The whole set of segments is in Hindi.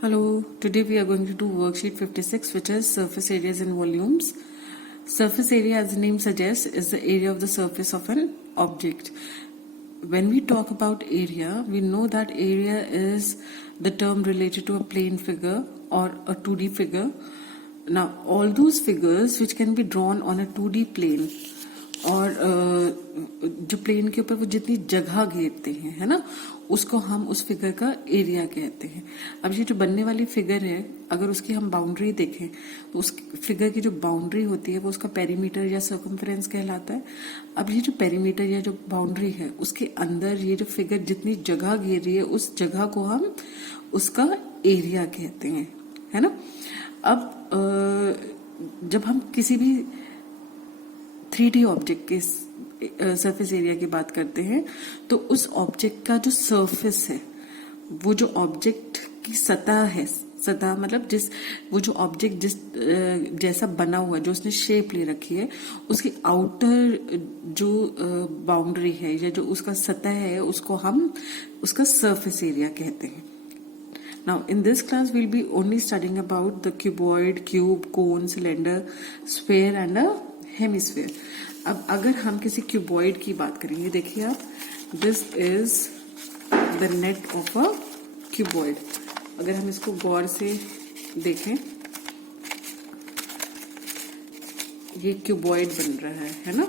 Hello, today we are going to do worksheet 56, which is surface areas and volumes. Surface area, as the name suggests, is the area of the surface of an object. When we talk about area, we know that area is the term related to a plane figure or a 2D figure. Now, all those figures which can be drawn on a 2D plane और जो प्लेन के ऊपर वो जितनी जगह घेरते हैं, है ना, उसको हम उस फिगर का एरिया कहते हैं. अब ये जो बनने वाली फिगर है, अगर उसकी हम बाउंड्री देखें तो उस फिगर की जो बाउंड्री होती है वो उसका पेरीमीटर या सर्कमफ्रेंस कहलाता है. अब ये जो पेरीमीटर या जो बाउंड्री है उसके अंदर ये जो फिगर जितनी जगह घेर रही है उस जगह को हम उसका एरिया कहते हैं, है ना. अब जब हम किसी भी 3D ऑब्जेक्ट के सरफेस एरिया की बात करते हैं तो उस ऑब्जेक्ट का जो सरफेस है, वो जो ऑब्जेक्ट की सतह है, सतह मतलब वो जो ऑब्जेक्ट जैसा बना हुआ, जो उसने शेप ले रखी है, उसकी आउटर जो बाउंड्री है या जो उसका सतह है उसको हम उसका सरफेस एरिया कहते हैं. Now, in this class, we'll be only studying about the cuboid, cube, cone, cylinder, sphere and a hemisphere. अब अगर हम किसी क्यूबॉइड की बात करेंगे, देखिए आप, this is the net of a cuboid. अगर हम इसको गौर से देखें, ये क्यूबॉइड बन रहा है ना.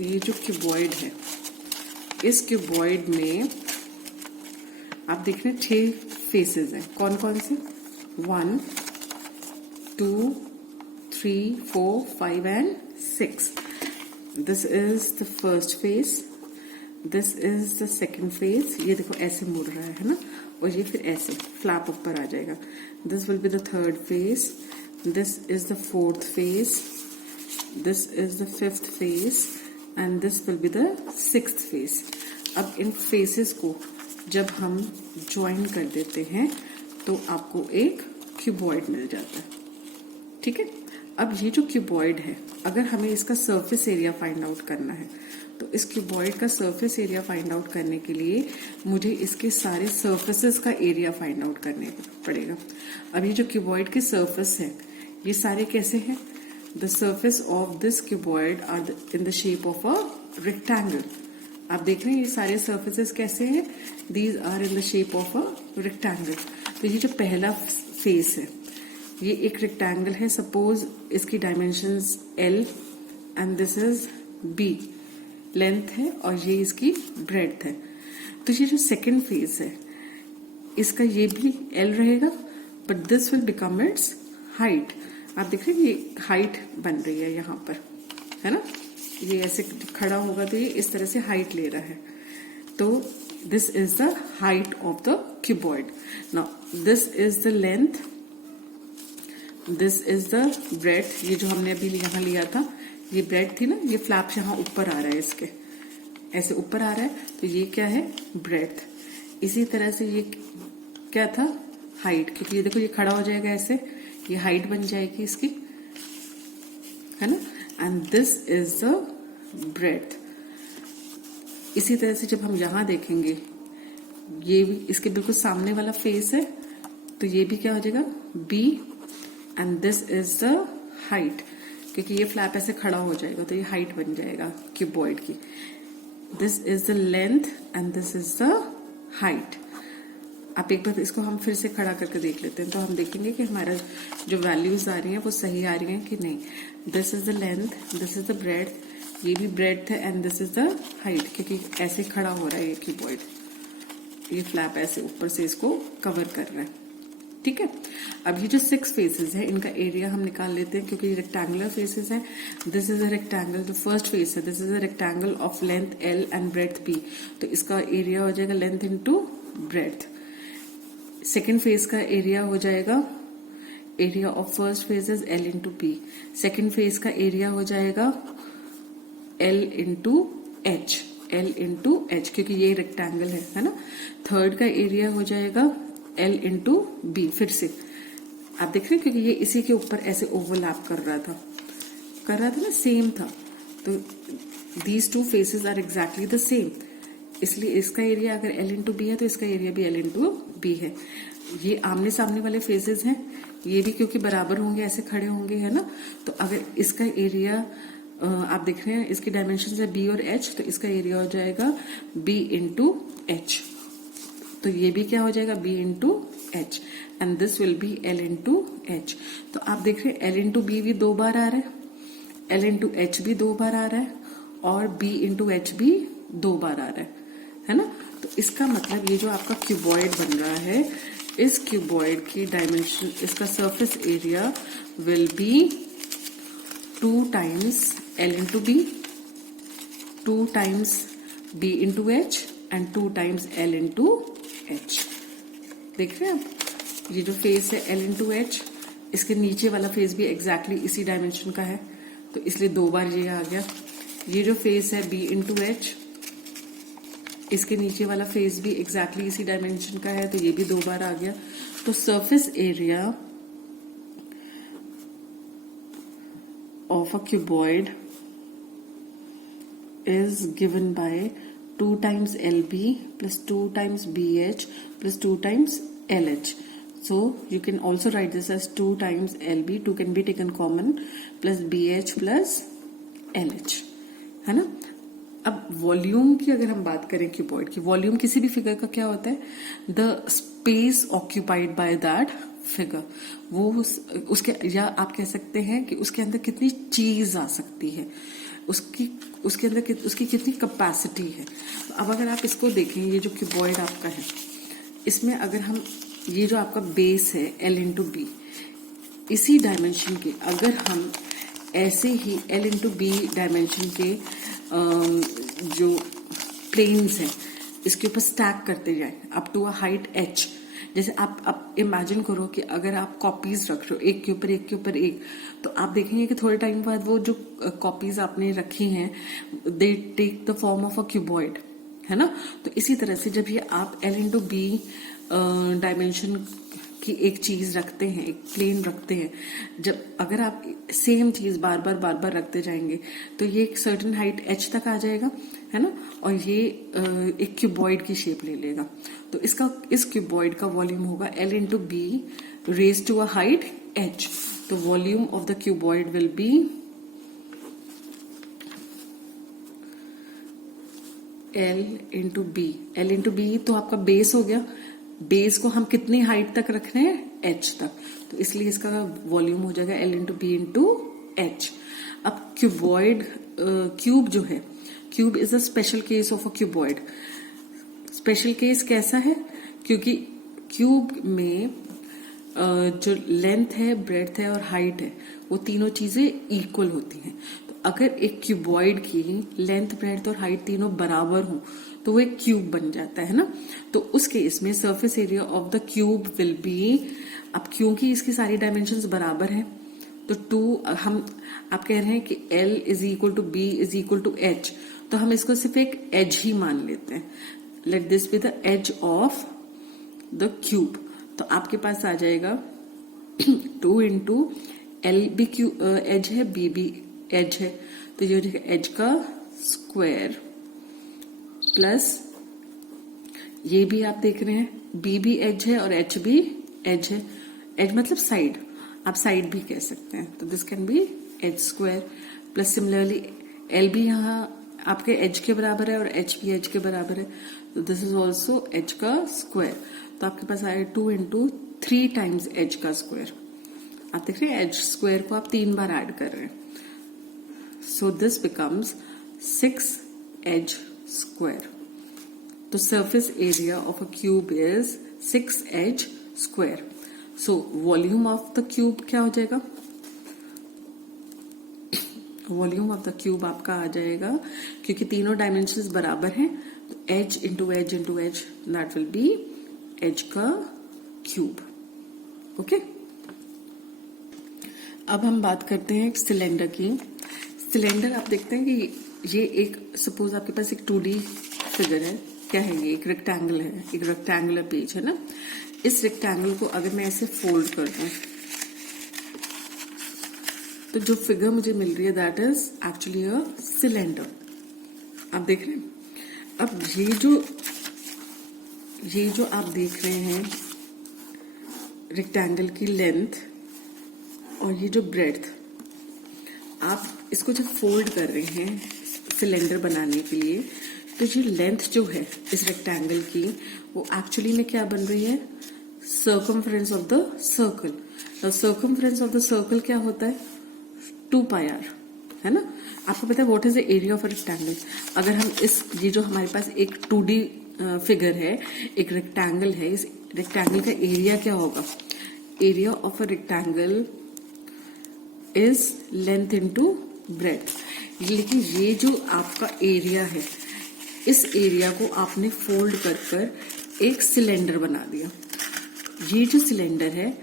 ये जो क्यूबॉइड है, इस क्यूबॉइड में आप देख रहे हैं 6 फेसेस हैं. कौन कौन से? 1, 2, 3, 4, 5 and 6. This is the first face, this is the second face. ये देखो ऐसे मुड़ रहा है ना, और ये फिर ऐसे फ्लैप ऊपर आ जाएगा. This will be the third phase, this is the fourth face, this is the fifth face and this will be the sixth face. अब इन फेसेस को जब हम ज्वाइन कर देते हैं तो आपको एक क्यूबॉइड मिल जाता है. ठीक है. अब ये जो क्यूबॉइड है, अगर हमें इसका सरफेस एरिया फाइंड आउट करना है तो इस क्यूबॉइड का सरफेस एरिया फाइंड आउट करने के लिए मुझे इसके सारे सरफेसेस का एरिया फाइंड आउट करने पड़ेगा. अब ये जो क्यूबॉइड के सरफेस है, ये सारे कैसे हैं? The surface of this cuboid are in the shape of a rectangle. आप देख रहे हैं ये सारे surfaces कैसे हैं? These are in the shape of a rectangle. तो ये जो पहला फेस है, ये एक rectangle है. Suppose इसकी dimensions L and this is B, length है, और ये इसकी breadth है. तो ये जो second फेस है, इसका ये भी L रहेगा, but this will become its height. आप देख रहे हैं ये हाइट बन रही है यहाँ पर, है ना. ये ऐसे खड़ा होगा तो ये इस तरह से हाइट ले रहा है. तो this is the height of the cuboid. Now this is the length, this is the breadth. ये जो हमने अभी यहाँ लिया था, ये ब्रेड्थ थी ना, ये फ्लैप यहाँ ऊपर आ रहा है, इसके ऐसे ऊपर आ रहा है, तो ये क्या है? ब्रेड्थ. इसी तरह से ये क्या था? हाइट. क्योंकि ये देखो ये खड़ा हो जाएगा ऐसे, ये हाइट बन जाएगी इसकी, है ना. And this is the breadth. इसी तरह से जब हम यहां देखेंगे, ये भी इसके बिल्कुल सामने वाला फेस है, तो ये भी क्या हो जाएगा? B. And this is the height. क्योंकि ये फ्लैप ऐसे खड़ा हो जाएगा तो ये हाइट बन जाएगा क्यूबॉइड की. This is the length and this is the height. आप एक बार इसको हम फिर से खड़ा करके देख लेते हैं तो हम देखेंगे कि हमारा जो वैल्यूज आ रही हैं वो सही आ रही हैं कि नहीं. This is the length, this is the breadth, ये भी ब्रेड्थ है, and this is the height. क्योंकि ऐसे खड़ा हो रहा है ये क्यूबॉइड, ये फ्लैप ऐसे ऊपर से इसको कवर कर रहा है. ठीक है. अब ये जो 6 फेसेस है, इनका एरिया हम निकाल लेते हैं क्योंकि ये रेक्टेंगुलर फेसेस है. This is a rectangle, the first face है, this is a rectangle of length L and breadth B. तो इसका एरिया हो जाएगा length into breadth. Second face का एरिया हो जाएगा, area of first face is L into P. Second face का एरिया हो जाएगा L into H, L into H, क्योंकि ये रेक्टेंगल है ना. थर्ड का एरिया हो जाएगा L इंटू बी. फिर से आप देख रहे हैं, क्योंकि ये इसी के ऊपर ऐसे ओवरलैप कर रहा था ना, सेम था, तो these two faces are exactly the same, इसलिए इसका एरिया अगर L इंटू बी है तो इसका एरिया भी L इंटू बी है। ये आमने सामने वाले फेसेस हैं, ये भी क्योंकि बराबर होंगे, ऐसे खड़े होंगे, है ना। तो अगर इसका एरिया आप देख रहे हैं, इसकी डायमेंशन है B और H, तो इसका एरिया हो जाएगा B इंटू H, तो ये भी क्या हो जाएगा B into H, and this will be L into H। तो आप देख रहे हैं L इंटू बी भी 2 बार आ रहा है, L इंटू H भी 2 बार आ रहा है, और B इंटू H भी 2 बार आ रहा है ना। तो इसका मतलब ये जो आपका क्यूबॉइड बन रहा है, इस क्यूबॉइड की डायमेंशन, इसका surface area will be 2 times L into B, 2 times B into H, and 2 times L into H। देख रहे हैं आप, ये जो फेस है L इंटू H, इसके नीचे वाला फेस भी एग्जैक्टली इसी डायमेंशन का है, तो इसलिए 2 बार ये आ गया। ये जो फेस है B इंटू H, इसके नीचे वाला फेस भी एग्जैक्टली इसी डायमेंशन का है, तो ये भी 2 बार आ गया। तो surface area of a cuboid is given by 2 times LB plus 2 times BH plus 2 times LH. So you can also write this as 2 times LB, 2 can be taken common, plus BH plus LH, है ना। अब वॉल्यूम की अगर हम बात करें क्यूबॉइड की, वॉल्यूम किसी भी फिगर का क्या होता है, the space occupied by that figure, वो उसके, या आप कह सकते हैं कि उसके अंदर कितनी चीज आ सकती है, उसके अंदर उसकी कितनी कैपेसिटी है। अब अगर आप इसको देखें, ये जो क्यूबॉइड आपका है, इसमें अगर हम, ये जो आपका बेस है L इंटू बी, इसी डायमेंशन के अगर हम ऐसे ही L इंटू बी डायमेंशन के जो प्लेन्स हैं, इसके ऊपर स्टैक करते जाए up to a height H। जैसे आप इमेजिन करो कि अगर आप कॉपीज रख रहे हो एक के ऊपर एक के ऊपर एक, तो आप देखेंगे कि थोड़े टाइम बाद वो जो कॉपीज आपने रखी हैं, they take the form of a cuboid, है ना। तो इसी तरह से जब ये आप L इंटू बी डायमेंशन की एक चीज रखते हैं, एक प्लेन रखते हैं, जब अगर आप सेम चीज बार बार रखते जाएंगे, तो ये एक सर्टेन हाइट H तक आ जाएगा, है ना, और ये एक क्यूबॉइड की शेप ले लेगा। तो इस क्यूबॉइड का वॉल्यूम होगा L into B raise to a height H। तो volume of the cuboid will be L into B. L into B तो आपका बेस हो गया, बेस को हम कितनी हाइट तक रख रहे हैं, H तक, तो इसलिए इसका वॉल्यूम हो जाएगा L into B into H। अब क्यूबॉइड, क्यूब जो है, cube is a special case of a cuboid. Special case कैसा है, क्योंकि क्यूब में जो लेंथ है, ब्रेड्थ है और हाइट है, वो तीनों चीजें इक्वल होती हैं। तो अगर एक क्यूबॉइड की लेंथ, ब्रेड्थ और हाइट तीनों बराबर हो, तो वो एक क्यूब बन जाता है ना। तो उस केस में surface area of the cube will be, अब क्योंकि इसकी सारी डायमेंशंस बराबर हैं, तो 2 हम, आप कह रहे हैं कि L is equal to B is equal to H, तो हम इसको सिर्फ एक एज ही मान लेते हैं। Let this be the edge of the cube. तो आपके पास आ जाएगा 2 इंटू L भी एज है, B भी एज है, तो ये हो जाएगा एज का स्क्वायर, प्लस ये भी आप देख रहे हैं B भी एज है और H भी एज है। एज मतलब साइड, आप साइड भी कह सकते हैं, तो this can be edge square, plus similarly L भी यहाँ आपके एज के बराबर है और H भी एज के बराबर है, तो दिस इज ऑल्सो एज का स्क्वायर। तो आपके पास आएगा 2 इंटू 3 टाइम्स एज का स्क्वायर। आप देख रहे हैं एज स्क्वायर को आप 3 बार ऐड कर रहे हैं, so this becomes 6 edge square. तो surface area of a cube is 6 edge square. So volume of the cube क्या हो जाएगा, वॉल्यूम ऑफ द क्यूब आपका आ जाएगा, क्योंकि तीनों डायमेंशंस बराबर हैं, तो edge into edge into edge, that will be edge का क्यूब। ओके, अब हम बात करते हैं सिलेंडर की। सिलेंडर आप देखते हैं कि ये एक, सपोज आपके पास एक 2D फिगर है, क्या है ये, एक रेक्टेंगल है, एक रेक्टेंगुलर पेज है ना। इस रेक्टेंगल को अगर मैं ऐसे फोल्ड कर दूं, तो जो फिगर मुझे मिल रही है that is actually a cylinder. आप देख रहे हैं। अब ये जो आप देख रहे हैं रेक्टेंगल की लेंथ और ये जो ब्रेड्थ, आप इसको जब फोल्ड कर रहे हैं सिलेंडर बनाने के लिए, तो ये लेंथ जो है इस रेक्टेंगल की वो एक्चुअली में क्या बन रही है, circumference of the circle. Circumference of the circle क्या होता है, 2πr, है ना। आपको पता है what is the area of a rectangle. अगर हम ये जो हमारे पास एक 2D फिगर है, एक रेक्टेंगल है, इस रेक्टेंगल का एरिया क्या होगा, area of a rectangle is length into breadth. लेकिन ये जो आपका एरिया है, इस एरिया को आपने फोल्ड कर कर एक सिलेंडर बना दिया। ये जो सिलेंडर है,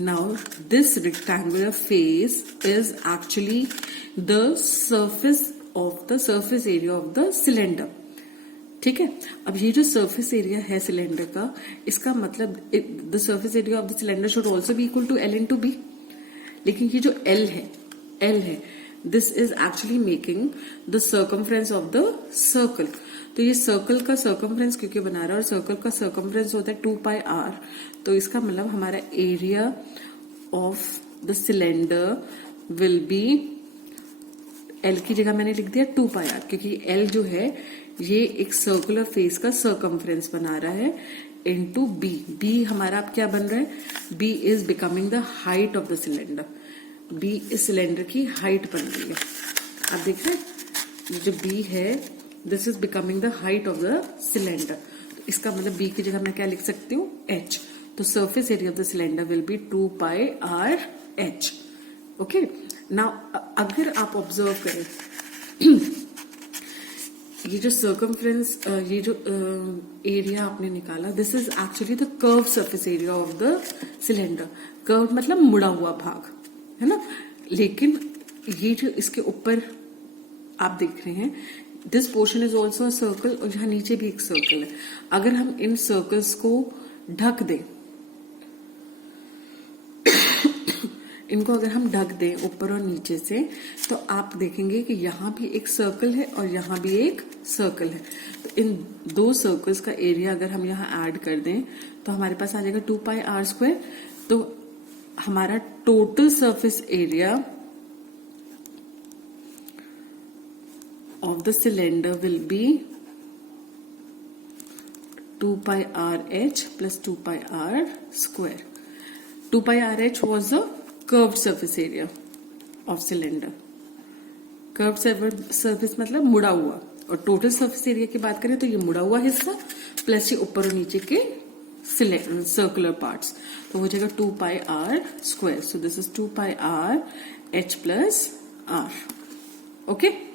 now this rectangular face is actually the surface area of the cylinder. ठीक है। अब ये जो सरफेस एरिया है सिलेंडर का, इसका मतलब the surface area of the cylinder should also be equal to L into B. लेकिन ये जो L है this is actually making the circumference of the circle. तो ये सर्कल का सर्कमफ्रेंस क्योंकि बना रहा है, और सर्कल का सर्कमफ्रेंस होता है 2πr। तो इसका मतलब हमारा area of the cylinder will be, L की जगह मैंने लिख दिया 2πr, क्योंकि L जो है ये एक सर्कुलर फेस का सर्कमफ्रेंस बना रहा है, इनटू बी। बी हमारा अब क्या बन रहा है, B is becoming the height of the cylinder. B इस सिलेंडर की हाइट बन रही है। आप देख रहे हैं, जो बी है this is becoming the height of the cylinder. तो इसका मतलब बी की जगह मैं क्या लिख सकती हूँ, H। तो surface area of the cylinder will be 2πrh। Okay. Now अगर आप ऑब्जर्व करें ये जो सर्कमफ्रेंस, ये जो एरिया आपने निकाला, this is actually the curve surface area of the cylinder. Curve मतलब मुड़ा हुआ भाग, है ना। लेकिन ये जो इसके ऊपर आप देख रहे हैं, this portion is also a circle, और यहाँ नीचे भी एक सर्कल है। अगर हम इन सर्कल्स को ढक दें, इनको अगर हम ढक दें ऊपर और नीचे से, तो आप देखेंगे कि यहाँ भी एक सर्कल है और यहाँ भी एक सर्कल है। तो इन दो सर्कल्स का एरिया अगर हम यहाँ ऐड कर दें तो हमारे पास आ जाएगा 2πr²। तो हमारा total surface area of the cylinder will be 2πrh plus 2πr². 2πrh was the curved surface area of cylinder. curved surface मतलब मुड़ा हुआ, और टोटल सरफेस एरिया की बात करें तो ये मुड़ा हुआ हिस्सा प्लस ये ऊपर और नीचे के सर्कुलर पार्ट्स, तो हो जाएगा 2πr². So this is 2πrh plus r. Okay.